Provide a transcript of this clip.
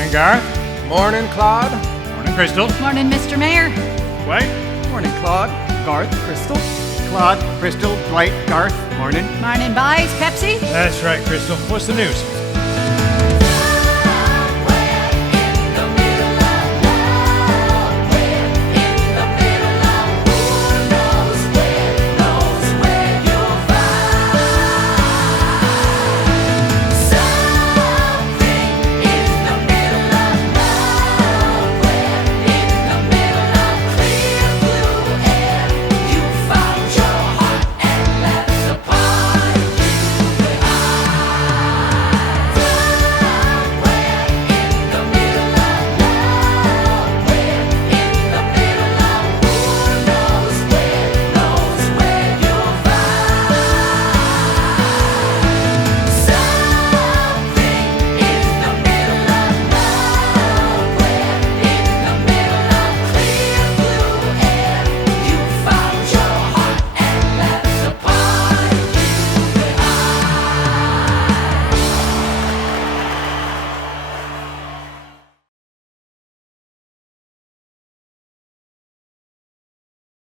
Morning, Garth. Morning, Claude. Morning, Crystal. Morning, Mr. Mayor. Dwight. Morning, Claude, Garth, Crystal. Claude, Crystal, Dwight, Garth, morning. Morning, boys. Pepsi. That's right, Crystal. What's the news?